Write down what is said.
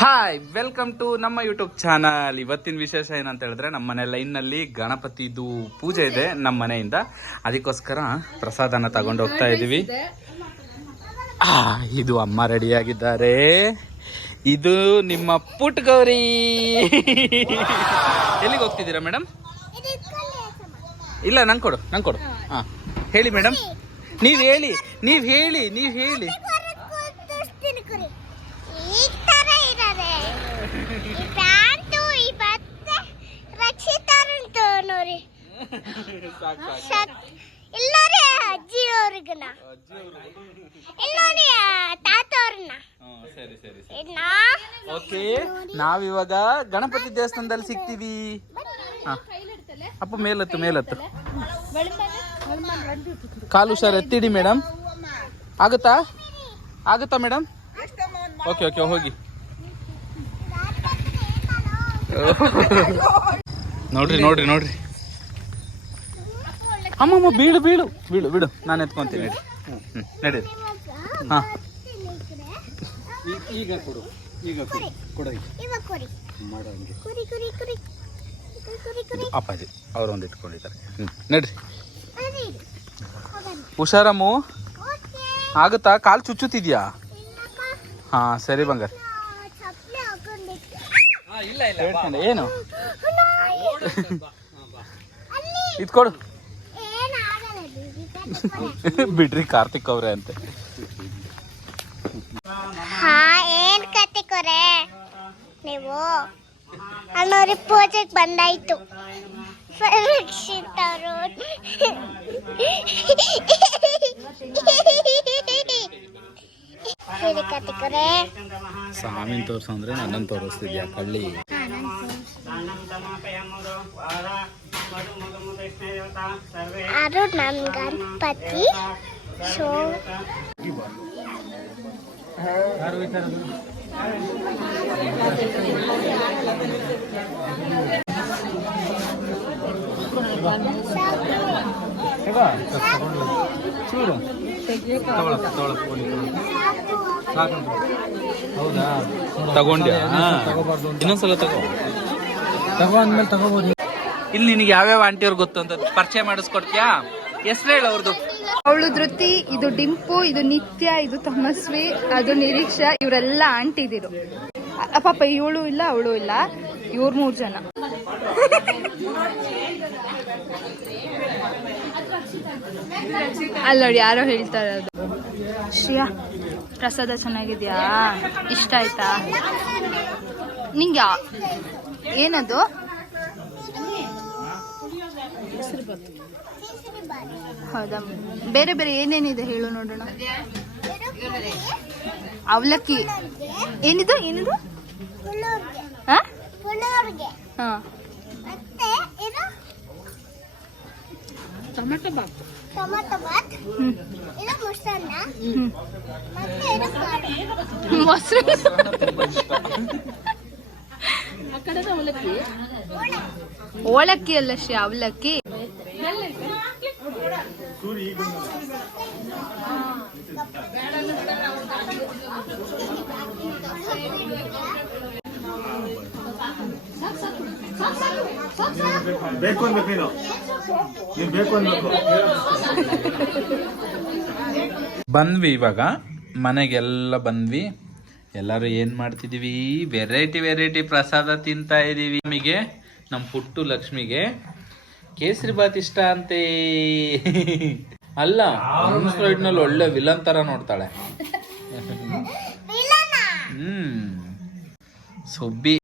Hi welcome to ನಮ್ಮ YouTube channel ಇವತ್ತಿನ ವಿಶೇಷ ಏನಂತ ಹೇಳಿದ್ರೆ ನಮ್ಮ ಮನೆ ಲೈನ್ನಲ್ಲಿ ಗಣಪತಿದು ಪೂಜೆ ಇದೆ ನಮ್ಮ ಮನೆಯಿಂದ. ಅದಕ್ಕೋಸ್ಕರ ಪ್ರಸಾದನ ತಗೊಂಡು ಹೋಗ್ತಾ ಇದ್ದೀವಿ. ಇದು. ಅಮ್ಮ ರೆಡಿಯಾಗಿದ್ದಾರೆ ಇದು ನಿಮ್ಮ ಪುಟ್ ಗೌರಿ. ಎಲ್ಲಿಗೆ ಹೋಗ್ತಿದ್ದೀರಾ ಮೇಡಮ್ ಇಲ್ಲ ನಂಗೆ ಕೊಡು ನಂಗೆ ಕೊಡು. ಹಾಂ. ಹೇಳಿ ಮೇಡಮ್ ನೀವು ಹೇಳಿ ನೀವು ಹೇಳಿ ನೀವು ಹೇಳಿ. ಅಜ್ಜಿ ಅವ್ರಿಗನ ತಾತ ಅವ್ರನ್ನ ಸರಿ ಸರಿ ಇನ್ನ? ಓಕೆ ನಾವಿವಾಗ ಗಣಪತಿ ದೇವಸ್ಥಾನದಲ್ಲಿ ಸಿಗ್ತೀವಿ. ಹಾ. ಅಪ್ಪ ಮೇಲತ್ತು ಮೇಲತ್ತು. ಕಾಲು ಸರ್ ಎತ್ತಿಡಿ ಮೇಡಮ್. ಆಗುತ್ತಾ? ಆಗುತ್ತಾ ಮೇಡಮ್? ಓಕೆ ಓಕೆ ಹೋಗಿ. ನೋಡ್ರಿ ನೋಡ್ರಿ ನೋಡ್ರಿ. ಅಮ್ಮಮ್ಮ ಬೀಳು ಬೀಳು. ಬೀಳು ಬಿಡು. ನಾನು ಎತ್ಕೊಂತೀನಿ. ನಡಿ. ಹ್ಞೂ ನಡಿ. ಹಾಂ. ಈಗ ಕೊಡು. ಈಗ ಕೊಡು. ಅಪ್ಪಾಜಿ ಇವಾಗ ಒಂದು ಮಾಡೋ ಹಂಗೆ ಕುರಿ ಕುರಿ ಕುರಿ ಕುರಿ ಕುರಿ ಕುರಿ ಅಪ್ಪಾಜಿ ಅವ್ರೊಂದು ಇಟ್ಕೊಂಡಿದ್ದಾರೆ. ಹ್ಞೂ ನಡ್ರಿ. ಹುಷಾರಮ್ಮು? ಆಗುತ್ತಾ? ಕಾಲು ಚುಚ್ಚುತ್ತಿದ್ಯಾ? ಹಾಂ ಸರಿ ಬಂಗಾರ. ನಾ ಚಪ್ಪಲಿ ಹಾಕೊಂಡಿದ್ದೆ. ಹೇಳ್ಕೊಂಡೆ ಏನು? ಇದು ಇದ್ಕೊಡು. ಬಿಡ್ರಿ ಕಾರ್ತಿಕ್ ಅವ್ರೆ ಅಂತ. ಹಾ ಏನ್ ಕತೆ ಕೊರೆ ನೀವು? ಅನ್ನೋರಿ ಪೂಜೆಗೆ ಬಂದಾಯ್ತು. ಅವರು ಹೇಳಿ ಕತೆ ಕೊರೆ ಸ್ವಾಮಿನ ತೋರ್ಸು ಅಂದ್ರೆ ನನ್ನನ್ನು ತೋರಿಸ್ತಿದ್ಯಾ? ಕಳ್ಳಿ ಅದು ನನ್ನ ಗಣಪತಿ ಶೋ ಚೂರು ಹೌದಾ ತಗೊಂಡ್ಯಾ ಇನ್ನೊಂದ್ಸಲ ತಗೋ ತಗೋ ಅಂದ್ಮೇಲೆ ತಗೋಬೋದು ಇಲ್ಲಿ ನಿನಗೆ ಯಾವ್ಯಾವ ಆಂಟಿಯವ್ರು ಗೊತ್ತು ಅಂತ ಪರಿಚಯ ಮಾಡಿಸ್ಕೊಡ್ತೀಯಾ? ಹೆಸರು ಹೇಳು ಅವ್ರದ್ದು ಅವಳು ಧೃತಿ, ಇದು ಡಿಂಪು, ಇದು ನಿತ್ಯ, ಇದು ತಮಸ್ವಿ, ಅದು ನಿರೀಕ್ಷಾ, ಇವರೆಲ್ಲ ಆಂಟಿದಿರು ಅ- ಪಾಪ ಇವಳು ಇಲ್ಲ, ಅವಳು ಇಲ್ಲ. ಇವ್ರ ಮೂರು ಜನ. ಅಲ್ಲ ಯಾರೋ ಹೇಳ್ತಾ ಇರೋದು ಶ್ರೇಯಾ, ಪ್ರಸಾದ ಚೆನ್ನಾಗಿದ್ಯಾ? ಇಷ್ಟ ಆಯ್ತಾ? ನಿಂಗೆ ಏನದು? ಹೌದಾ? ಬೇರೆ ಬೇರೆ ಏನೇನಿದೆ ಹೇಳು ನೋಡೋಣ. ಅವಲಕ್ಕಿ. ಏನಿದು? ಏನಿದು? Tomato bath. ಹ್ಮ್. ಇದು ಮೊಸರನ್ನ ಮತ್ತೆ ಇದು ಕಾಳು ಮೊಸರು ಓಲಕ್ಕಿ ಅಲ್ಲ ಶ್ರೀ ಅವಲಕ್ಕಿ. ಬಂದ್ವಿ ಇವಾಗ. ಮನೆಗೆಲ್ಲ ಬಂದ್ವಿ. ಎಲ್ಲರೂ ಏನ್ ಮಾಡ್ತಿದೀವಿ? ವೆರೈಟಿ ವೆರೈಟಿ ಪ್ರಸಾದ ತಿಂತಾ ಇದೀವಿ ನಮಗೆ ನಮ್ಮ ಪುಟ್ಟು ಲಕ್ಷ್ಮಿಗೆ. ಕೇಸರಿ ಬಾತ್ ಇಷ್ಟ ಅಂತೆ. ಅಲ್ಲ ನಲ್ಲಿ ಒಳ್ಳೆ ವಿಲನ್ ತರ ನೋಡ್ತಾಳೆ. ಹ್ಮ್. ಸುಬ್ಬಿ.